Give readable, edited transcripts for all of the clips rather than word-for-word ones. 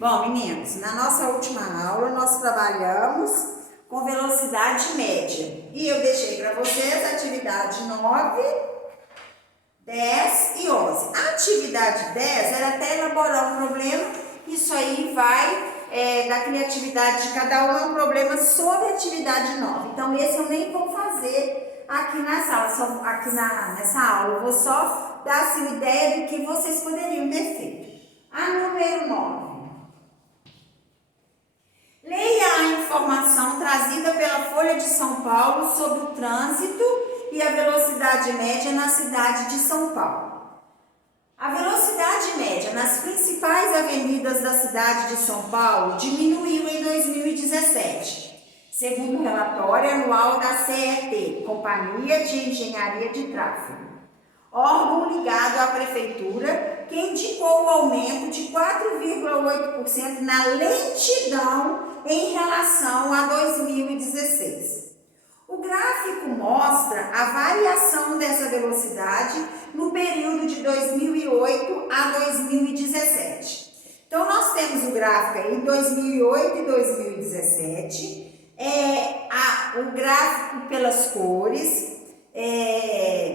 Bom, meninos, na nossa última aula nós trabalhamos com velocidade média e eu deixei para vocês a atividade 9, 10 e 11. A atividade 10 era até elaborar um problema, isso aí vai da criatividade de cada um, um problema sobre a atividade 9. Então esse eu nem vou fazer aqui nessa aula, eu vou só dar assim, uma ideia do que vocês poderiam ter feito. A número 9. Leia a informação trazida pela Folha de São Paulo sobre o trânsito e a velocidade média na cidade de São Paulo. A velocidade média nas principais avenidas da cidade de São Paulo diminuiu em 2017, segundo o relatório anual da CET, Companhia de Engenharia de Tráfego, órgão ligado à Prefeitura, que indicou o aumento de 4,8% na lentidão em relação a 2016. O gráfico mostra a variação dessa velocidade no período de 2008 a 2017. Então, nós temos o gráfico aí em 2008 e 2017, o gráfico pelas cores,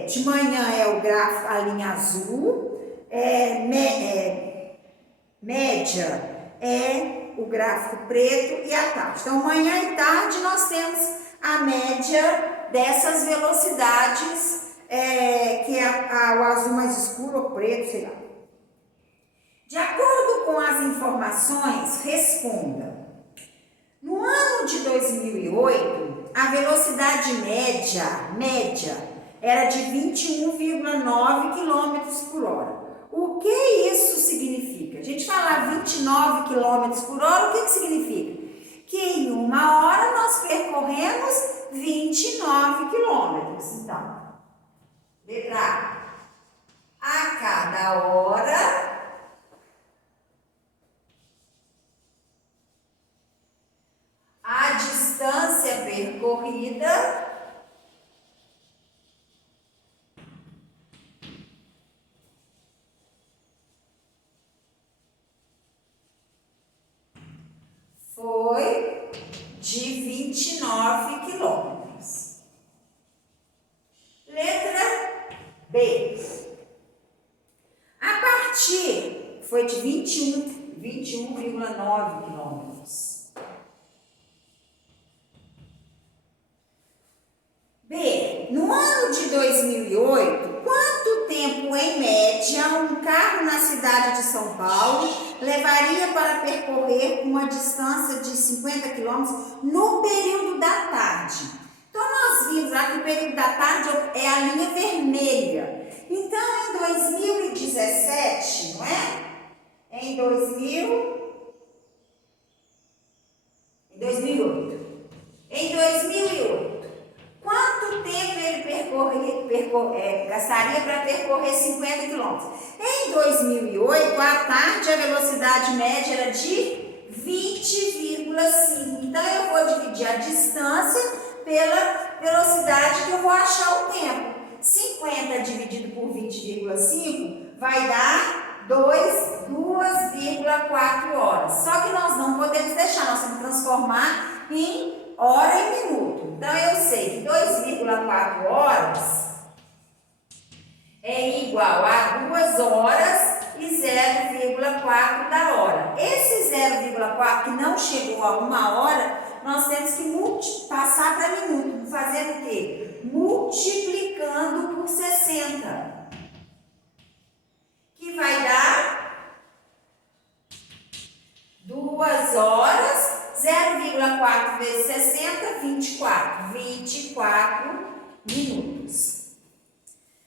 de manhã é o gráfico, a linha azul, média é o gráfico preto e à tarde. Então, manhã e tarde nós temos a média dessas velocidades, que é o azul mais escuro ou preto, sei lá. De acordo com as informações, responda. No ano de 2008, a velocidade média era de 21,9 km por hora. O que isso significa? A gente falar 29 km por hora, o que significa? Que em uma hora nós percorremos 29 quilômetros. Então, letra A cada hora a distância percorrida foi de 29 quilômetros. Letra B. A partir foi de 21,9 quilômetros. B. No ano de 2008, quanto tempo em média um carro na cidade de São Paulo levaria para percorrer uma distância de 50 km no período da tarde? Então, nós vimos lá que o período da tarde é a linha vermelha. Então, em 2017, não é? Em 2008. Em 2008, quanto tempo ele gastaria para percorrer 50 km? Em 2008, à tarde, a velocidade média era de 20,5. Então, eu vou dividir a distância pela velocidade que eu vou achar o tempo. 50 dividido por 20,5 vai dar 2,4 horas. Só que nós não podemos deixar, nós vamos transformar em hora e minuto. Então, eu sei que 2,4 horas é igual a 2 horas e 0,4 da hora. Esse 0,4 que não chegou a 1 hora, nós temos que passar para minuto. Fazer o quê? Multiplicando por 60. Que vai dar 2 horas, 0,4 vezes 60, 24. 24 minutos.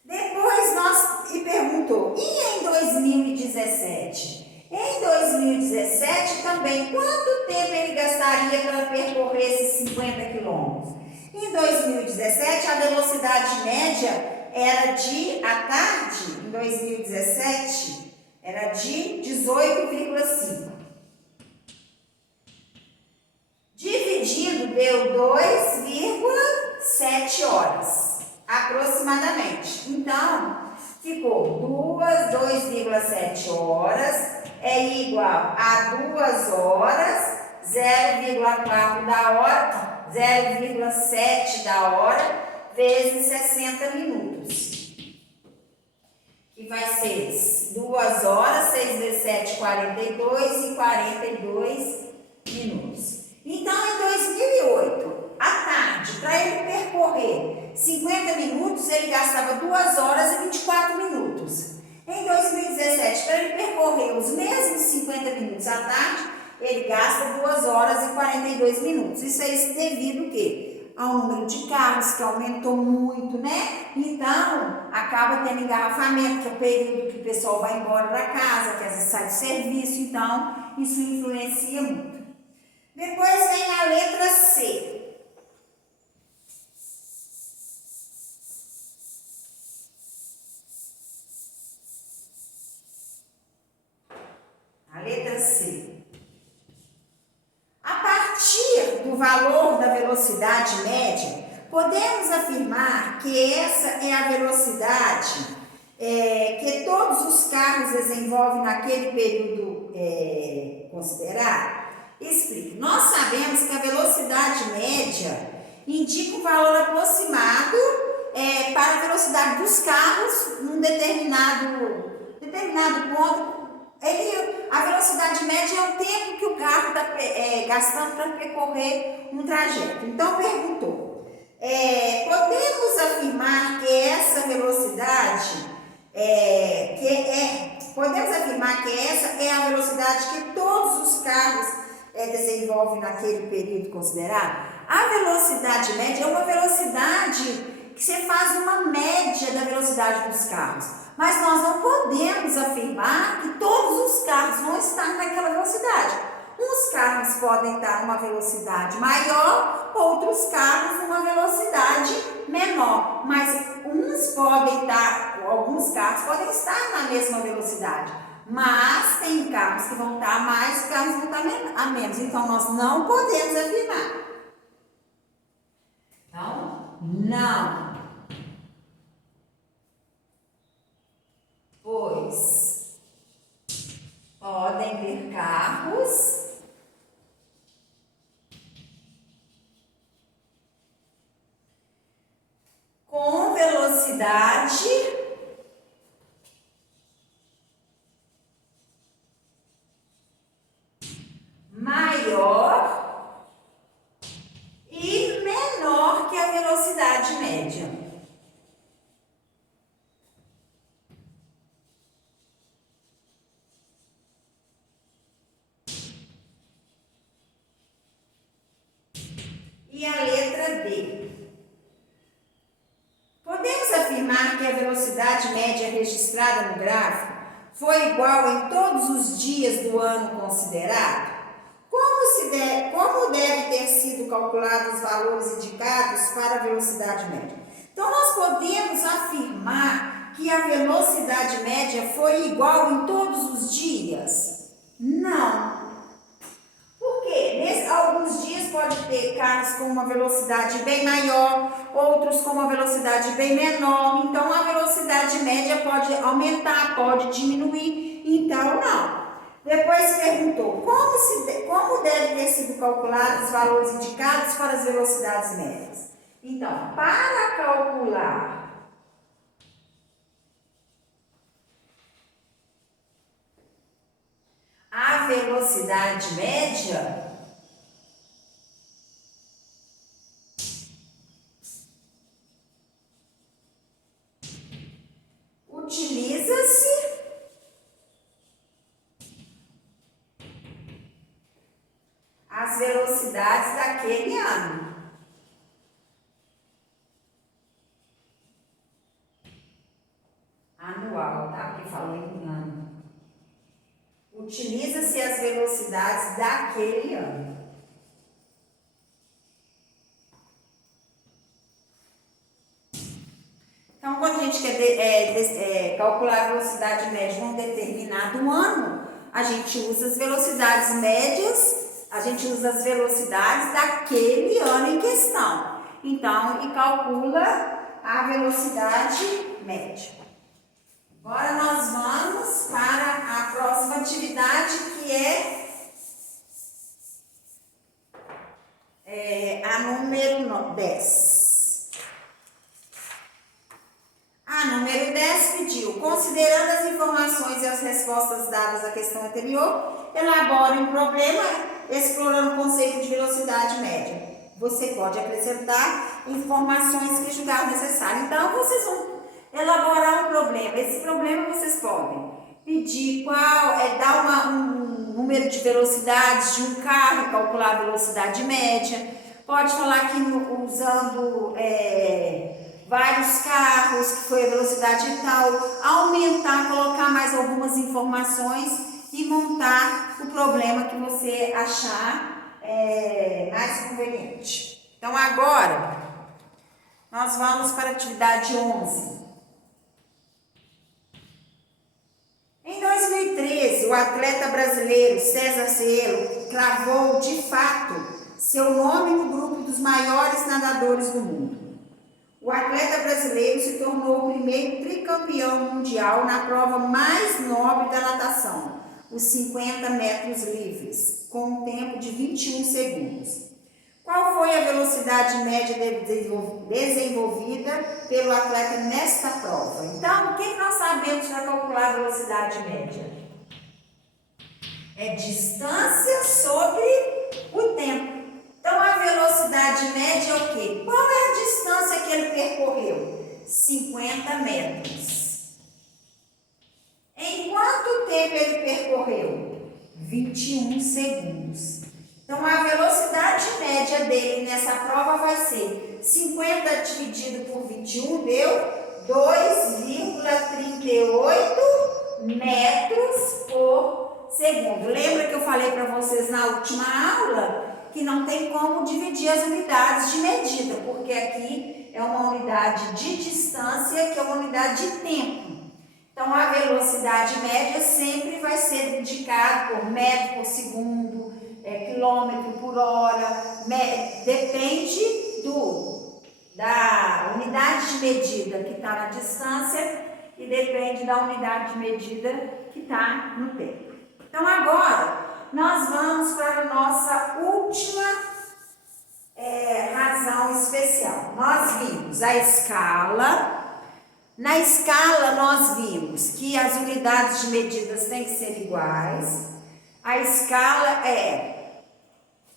Depois e perguntou, e em 2017? Em 2017 também, quanto tempo ele gastaria para percorrer esses 50 quilômetros? Em 2017, a velocidade média era à tarde, em 2017, era de 18,5. Dividido deu 2,7 horas. Aproximadamente. Então, ficou 2,7 horas é igual a 2 horas, 0,4 da hora, 0,7 da hora, vezes 60 minutos. Que vai ser 2 horas, 6 vezes 7, 42 e 42 minutos. Então, em 2008, à tarde, para ele percorrer 50 minutos, ele gastava 2 horas e 24 minutos. Em 2017, para ele percorrer os mesmos 50 minutos à tarde, ele gasta 2 horas e 42 minutos. Isso é devido ao quê? Ao número de carros que aumentou muito, né? Então, acaba tendo engarrafamento, que é o período que o pessoal vai embora da casa, que às vezes sai do serviço, então isso influencia muito. Depois vem a letra C. A letra C. A partir do valor da velocidade média, podemos afirmar que essa é a velocidade que todos os carros desenvolvem naquele período considerado? Explico. Nós sabemos que a velocidade média indica um valor aproximado para a velocidade dos carros num determinado ponto. A velocidade média é o tempo que o carro está gastando para percorrer um trajeto. Então, perguntou, podemos afirmar que essa velocidade, podemos afirmar que essa é a velocidade que todos os carros desenvolvem naquele período considerado? A velocidade média é uma velocidade que você faz uma média da velocidade dos carros. Mas nós não podemos afirmar que todos os carros vão estar naquela velocidade. Uns carros podem estar numa velocidade maior, outros carros numa velocidade menor. Mas alguns carros podem estar na mesma velocidade. Mas tem carros que vão estar a mais, carros vão estar a menos. Então, nós não podemos afirmar. Então, não. Pois podem ter carros com velocidade maior e menor que a velocidade média. E a letra D. Podemos afirmar que a velocidade média registrada no gráfico foi igual em todos os dias do ano considerado? Como deve ter sido calculados os valores indicados para a velocidade média? Então, nós podemos afirmar que a velocidade média foi igual em todos os dias? Não. Alguns dias pode ter carros com uma velocidade bem maior, outros com uma velocidade bem menor. Então, a velocidade média pode aumentar, pode diminuir. Então, não. Depois perguntou, como deve ter sido calculados os valores indicados para as velocidades médias? Então, para calcular a velocidade média, utiliza-se as velocidades daquele ano. Anual, tá? Porque falou em ano. Utiliza-se as velocidades daquele ano. Então, quando a gente quer calcular a velocidade média de um determinado ano, a gente usa as velocidades médias, a gente usa as velocidades daquele ano em questão. Então, e calcula a velocidade média. Agora nós vamos para a próxima atividade, que a número 10. A número 10 pediu: considerando as informações e as respostas dadas à questão anterior, elabore um problema explorando o conceito de velocidade média. Você pode acrescentar informações que julgar necessário. Então, vocês vão elaborar um problema. Esse problema vocês podem pedir dar um número de velocidades de um carro e calcular a velocidade média. Pode falar que usando vários carros, que foi a velocidade tal, aumentar, colocar mais algumas informações e montar o problema que você achar mais conveniente. Então, agora, nós vamos para a atividade 11. Em 2013, o atleta brasileiro César Cielo cravou, de fato, seu nome no grupo dos maiores nadadores do mundo. O atleta brasileiro se tornou o primeiro tricampeão mundial na prova mais nobre da natação, os 50 metros livres, com um tempo de 21 segundos. Qual foi a velocidade média desenvolvida pelo atleta nesta prova? Então, o que nós sabemos para calcular a velocidade média? É distância sobre o tempo. Então, a velocidade média é o quê? Qual é a distância que ele percorreu? 50 metros. Em quanto tempo ele percorreu? 21 segundos. Então, a velocidade média dele nessa prova vai ser 50 dividido por 21, deu 2,38 metros por segundo. Lembra que eu falei para vocês na última aula que não tem como dividir as unidades de medida, porque aqui é uma unidade de distância, que é uma unidade de tempo. Então, a velocidade média sempre vai ser indicada por metro por segundo, quilômetro por hora, depende da unidade de medida que está na distância e depende da unidade de medida que está no tempo. Então, agora, nós vamos para a nossa última razão especial. Nós vimos a escala. Na escala, nós vimos que as unidades de medidas têm que ser iguais. A escala é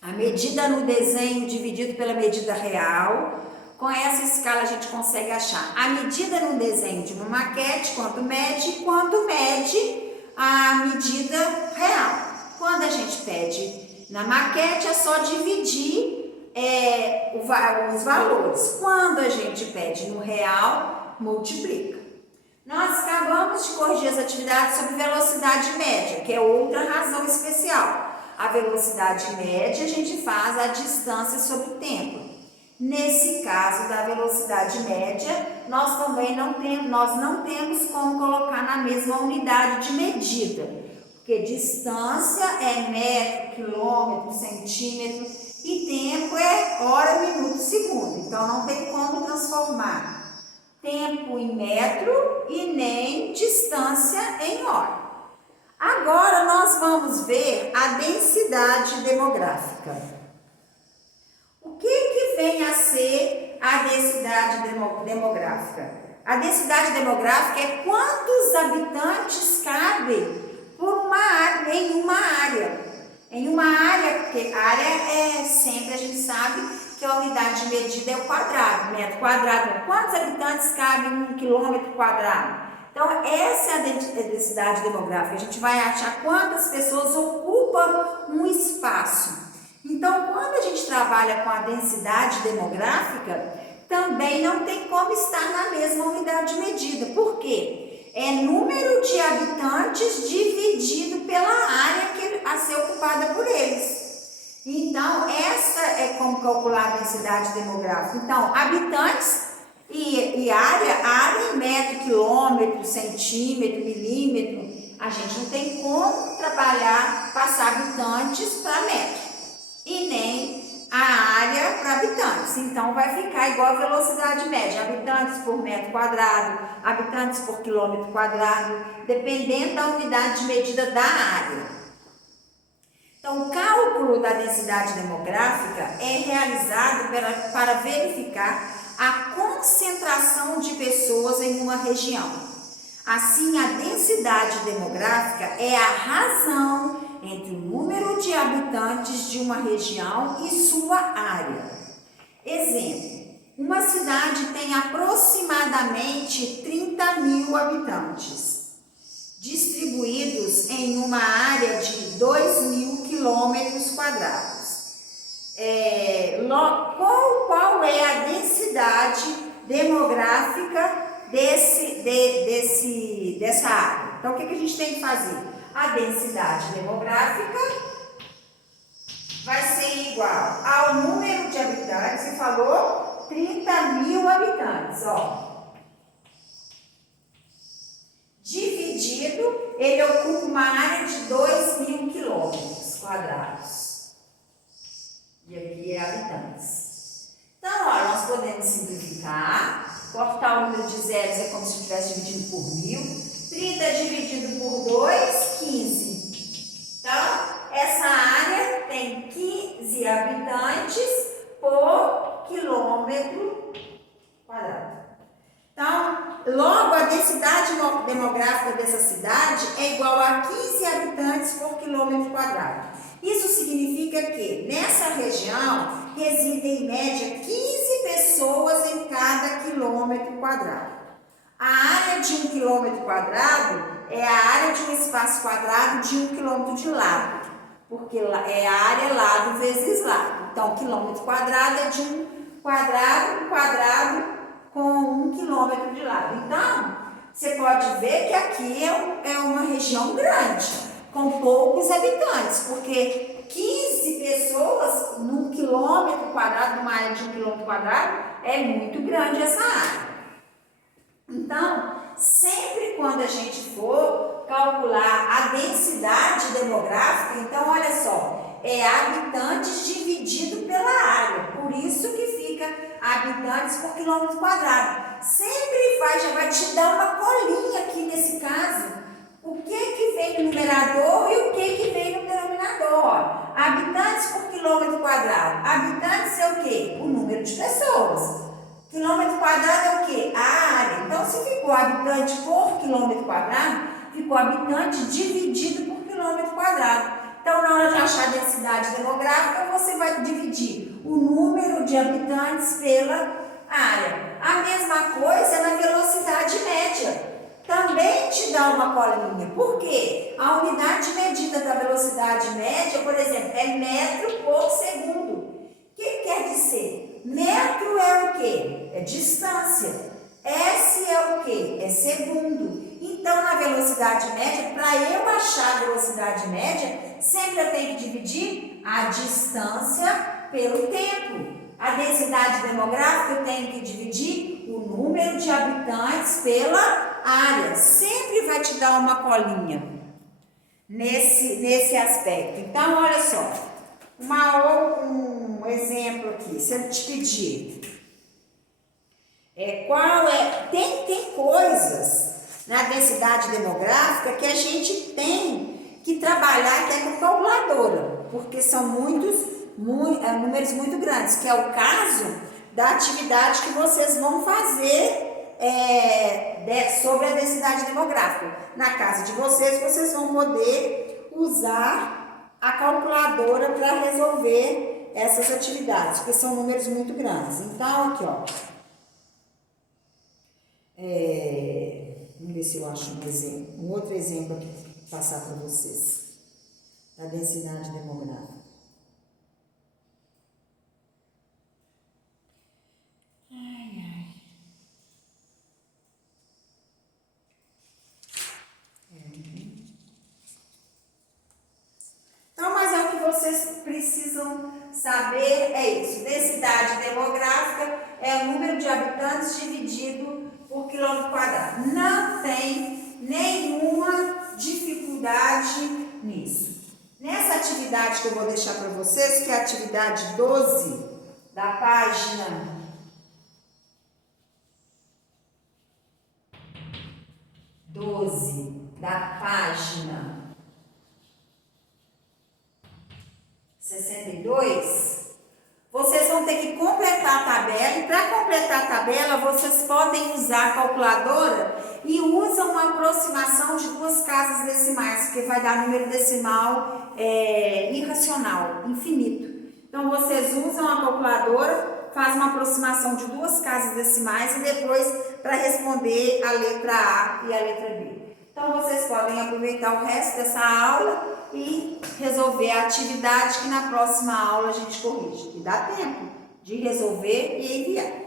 a medida no desenho dividido pela medida real. Com essa escala a gente consegue achar a medida no desenho de uma maquete, quanto mede a medida real. Quando a gente pede na maquete é só dividir os valores. Quando a gente pede no real, multiplica. Nós acabamos de corrigir as atividades sobre velocidade média, que é outra razão especial. A velocidade média a gente faz a distância sobre o tempo. Nesse caso da velocidade média, nós não temos como colocar na mesma unidade de medida, porque distância é metro, quilômetro, centímetro e tempo é hora, minuto, segundo. Então não tem como transformar tempo em metro e nem distância em hora. Agora nós vamos ver a densidade demográfica. O que vem a ser a densidade demográfica? A densidade demográfica é quantos habitantes cabem em uma área. Em uma área, porque área sempre a gente sabe que a unidade de medida é o quadrado, metro quadrado. Quantos habitantes cabem em 1 quilômetro quadrado? Então, essa é a densidade demográfica. A gente vai achar quantas pessoas ocupam um espaço. Então, quando a gente trabalha com a densidade demográfica, também não tem como estar na mesma unidade de medida. Por quê? É número de habitantes dividido pela área a ser ocupada por eles. Então, essa é como calcular a densidade demográfica. Então, habitantes e área em metro, quilômetro, centímetro, milímetro, a gente não tem como passar habitantes para metro. E nem a área para habitantes. Então, vai ficar igual a velocidade média, habitantes por metro quadrado, habitantes por quilômetro quadrado, dependendo da unidade de medida da área. Então, o cálculo da densidade demográfica é realizado para verificar a concentração de pessoas em uma região. Assim, a densidade demográfica é a razão entre o número de habitantes de uma região e sua área. Exemplo, uma cidade tem aproximadamente 30.000 habitantes, distribuídos em uma área de 2.000 quilômetros quadrados. Qual é a densidade demográfica dessa área? Então, o que a gente tem que fazer? A densidade demográfica vai ser igual ao número de habitantes, você falou 30.000 habitantes, ó. Dividido, ele ocupa uma área de 2.000 quilômetros quadrados. E aqui é habitantes. Então, ó, nós podemos simplificar. Cortar o número de zeros é como se estivesse dividido por 1.000. 30 dividido por 2, 15. Então, essa área tem 15 habitantes por quilômetro quadrado. Então, logo, a densidade demográfica dessa cidade é igual a 15 habitantes por quilômetro quadrado. Isso significa que nessa região residem em média 15 pessoas em cada quilômetro quadrado. A área de 1 quilômetro quadrado é a área de um espaço quadrado de 1 quilômetro de lado, porque a área é lado vezes lado. Então, quilômetro quadrado é de 1 quadrado com 1 quilômetro de lado. Então, você pode ver que aqui é uma região grande, com poucos habitantes, porque 15 pessoas num quilômetro quadrado, numa área de 1 quilômetro quadrado, é muito grande essa área. Então, sempre quando a gente for calcular a densidade demográfica, então olha só, é habitantes dividido pela área, por isso que fica habitantes por quilômetro quadrado. Sempre já vai te dar uma colinha aqui nesse caso, o que vem no numerador e o que vem no denominador. Ó. Habitantes por quilômetro quadrado, habitantes é o quê? O número de pessoas. Quilômetro quadrado é o quê? A área. Então, se ficou habitante por quilômetro quadrado, ficou habitante dividido por quilômetro quadrado. Então, na hora de achar a densidade demográfica, você vai dividir o número de habitantes pela área. A mesma coisa na velocidade média. Também te dá uma colinha. Por quê? A unidade de medida da velocidade média, por exemplo, é metro por segundo. O que quer dizer? Metro é o quê? É distância. S é o quê? É segundo. Então, na velocidade média, para eu achar a velocidade média, sempre eu tenho que dividir a distância pelo tempo. A densidade demográfica, eu tenho que dividir o número de habitantes pela área. Sempre vai te dar uma colinha nesse aspecto. Então, olha só. Um exemplo aqui, se eu te pedir, tem coisas na densidade demográfica que a gente tem que trabalhar até com calculadora, porque são números muito grandes, que é o caso da atividade que vocês vão fazer sobre a densidade demográfica. Na casa de vocês vão poder usar a calculadora para resolver essas atividades, porque são números muito grandes. Então, aqui, ó. Vamos ver se eu acho um outro exemplo aqui para passar para vocês, da densidade demográfica. Então, mas é o que vocês precisam saber, é isso. Densidade demográfica é o número de habitantes dividido por quilômetro quadrado. Não tem nenhuma dificuldade nisso. Nessa atividade que eu vou deixar para vocês, que é a atividade 12, da página 12, da página 62, vocês vão ter que completar a tabela, e para completar a tabela, vocês podem usar a calculadora e usam uma aproximação de duas casas decimais, porque vai dar número decimal irracional, infinito. Então, vocês usam a calculadora, faz uma aproximação de duas casas decimais e depois para responder a letra A e a letra B. Então, vocês podem aproveitar o resto dessa aula e resolver a atividade que na próxima aula a gente corrige. E dá tempo de resolver e enviar.